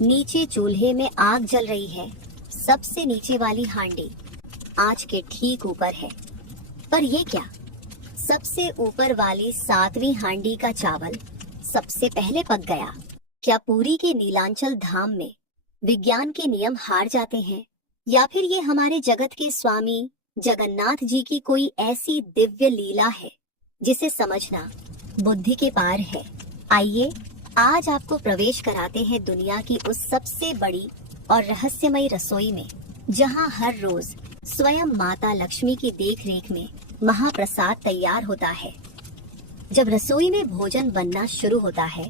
नीचे चूल्हे में आग जल रही है। सबसे नीचे वाली हांडी आँच के ठीक ऊपर है। पर ये क्या? सबसे ऊपर वाली 7वीं हांडी का चावल सबसे पहले पक गया। क्या पुरी के नीलांचल धाम में विज्ञान के नियम हार जाते हैं, या फिर ये हमारे जगत के स्वामी जगन्नाथ जी की कोई ऐसी दिव्य लीला है जिसे समझना बुद्धि के पार है? आइए आज आपको प्रवेश कराते हैं दुनिया की उस सबसे बड़ी और रहस्यमयी रसोई में, जहां हर रोज स्वयं माता लक्ष्मी की देखरेख में महाप्रसाद तैयार होता है। जब रसोई में भोजन बनना शुरू होता है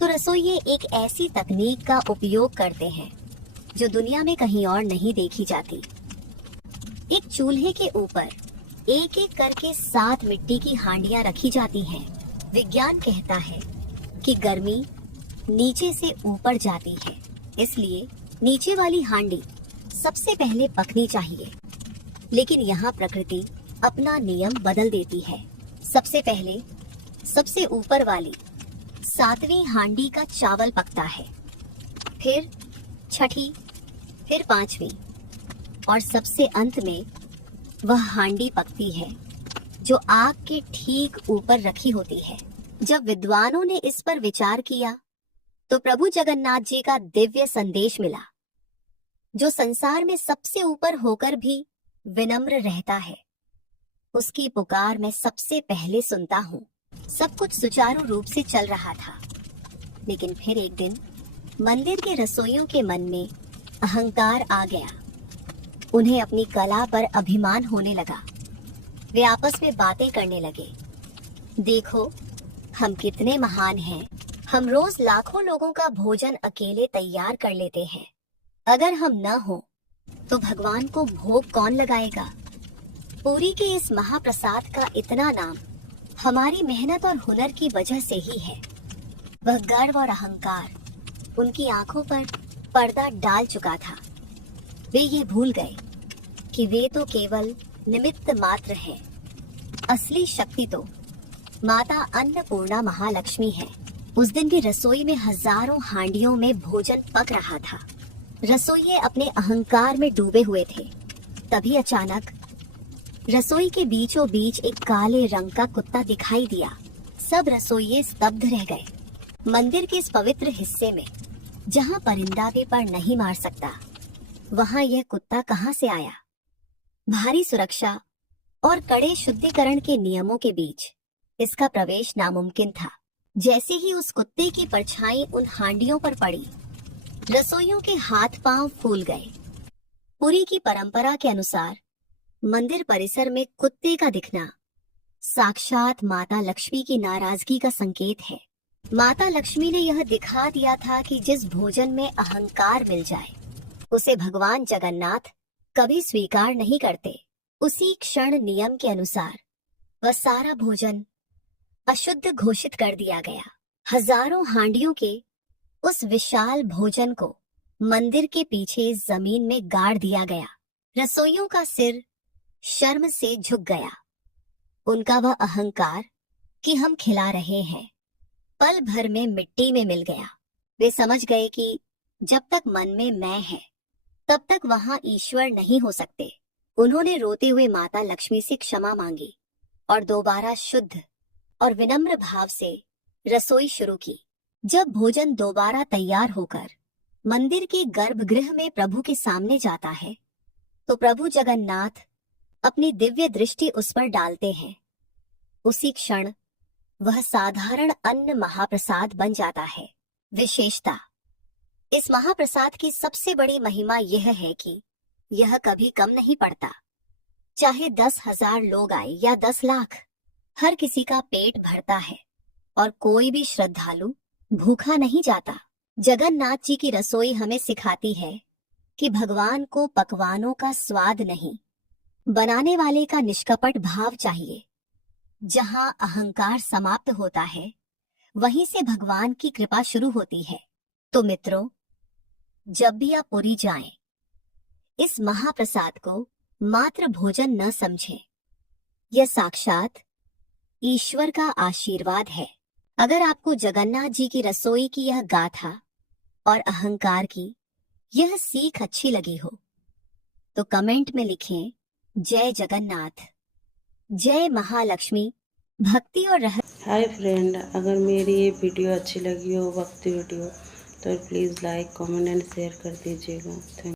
तो रसोइये एक ऐसी तकनीक का उपयोग करते हैं जो दुनिया में कहीं और नहीं देखी जाती। एक चूल्हे के ऊपर एक एक करके 7 मिट्टी की हांडियां रखी जाती हैं। विज्ञान कहता है कि गर्मी नीचे से ऊपर जाती है, इसलिए नीचे वाली हांडी सबसे पहले पकनी चाहिए। लेकिन यहाँ प्रकृति अपना नियम बदल देती है। सबसे पहले सबसे ऊपर वाली 7वीं हांडी का चावल पकता है, फिर छठी, फिर 5वीं और सबसे अंत में वह हांडी पकती है जो आग के ठीक ऊपर रखी होती है। जब विद्वानों ने इस पर विचार किया तो प्रभु जगन्नाथ जी का दिव्य संदेश मिला, जो संसार में सबसे ऊपर होकर भी विनम्र रहता है, उसकी पुकार मैं सबसे पहले सुनता हूँ। सब कुछ सुचारू रूप से चल रहा था, लेकिन फिर एक दिन मंदिर के रसोइयों के मन में अहंकार आ गया। उन्हें अपनी कला पर अभिमान होने लगा। वे आपस में बातें करने लगे, देखो हम कितने महान हैं। हम रोज लाखों लोगों का भोजन अकेले तैयार कर लेते हैं। अगर हम न हो तो भगवान को भोग कौन लगाएगा? पुरी के इस महाप्रसाद का इतना नाम हमारी मेहनत और हुनर की वजह से ही है। वह गर्व और अहंकार उनकी आंखों पर पर्दा डाल चुका था। वे ये भूल गए कि वे तो केवल निमित्त मात्र है। असली शक्ति तो माता अन्नपूर्णा महालक्ष्मी है। उस दिन भी रसोई में हजारों हांडियों में भोजन पक रहा था। रसोइये अपने अहंकार में डूबे हुए थे। तभी अचानक रसोई के बीचों बीच एक काले रंग का कुत्ता दिखाई दिया। सब रसोइये स्तब्ध रह गए। मंदिर के इस पवित्र हिस्से में जहाँ परिंदा भी पर नहीं मार सकता, वहाँ यह कुत्ता कहाँ से आया? भारी सुरक्षा और कड़े शुद्धिकरण के नियमों के बीच इसका प्रवेश नामुमकिन था। जैसे ही उस कुत्ते की परछाई उन हांडियों पर पड़ी, रसोइयों के हाथ पांव फूल गए। पुरी की परंपरा के अनुसार मंदिर परिसर में कुत्ते का दिखना साक्षात माता लक्ष्मी की नाराजगी का संकेत है। माता लक्ष्मी ने यह दिखा दिया था कि जिस भोजन में अहंकार मिल जाए, उसे भगवान जगन्नाथ कभी स्वीकार नहीं करते। उसी क्षण नियम के अनुसार वह सारा भोजन अशुद्ध घोषित कर दिया गया। हजारों हांडियों के उस विशाल भोजन को मंदिर के पीछे जमीन में गाड़ दिया गया। रसोइयों का सिर शर्म से झुक गया। उनका वह अहंकार कि हम खिला रहे हैं, पल भर में मिट्टी में मिल गया। वे समझ गए कि जब तक मन में मैं है, तब तक वहां ईश्वर नहीं हो सकते। उन्होंने रोते हुए माता लक्ष्मी से क्षमा मांगी और दोबारा शुद्ध और विनम्र भाव से रसोई शुरू की। जब भोजन दोबारा तैयार होकर मंदिर के गर्भगृह में प्रभु के सामने जाता है, तो प्रभु जगन्नाथ अपनी दिव्य दृष्टि उस पर डालते हैं। उसी क्षण वह साधारण अन्न महाप्रसाद बन जाता है। विशेषता, इस महाप्रसाद की सबसे बड़ी महिमा यह है कि यह कभी कम नहीं पड़ता। चाहे 10,000 लोग आए या 10 लाख, हर किसी का पेट भरता है और कोई भी श्रद्धालु भूखा नहीं जाता। जगन्नाथ जी की रसोई हमें सिखाती है कि भगवान को पकवानों का स्वाद नहीं, बनाने वाले का निष्कपट भाव चाहिए। जहाँ अहंकार समाप्त होता है, वहीं से भगवान की कृपा शुरू होती है। तो मित्रों, जब भी आप पुरी जाएं, इस महाप्रसाद को मात्र भोजन न समझें। यह साक्षात ईश्वर का आशीर्वाद है। अगर आपको जगन्नाथ जी की रसोई की यह गाथा और अहंकार की यह सीख अच्छी लगी हो तो कमेंट में लिखें जय जगन्नाथ, जय महालक्ष्मी। भक्ति और हाय फ्रेंड, अगर मेरी ये वीडियो अच्छी लगी हो, भक्ति वीडियो, तो please like, comment and share कर दीजिएगा। थैंक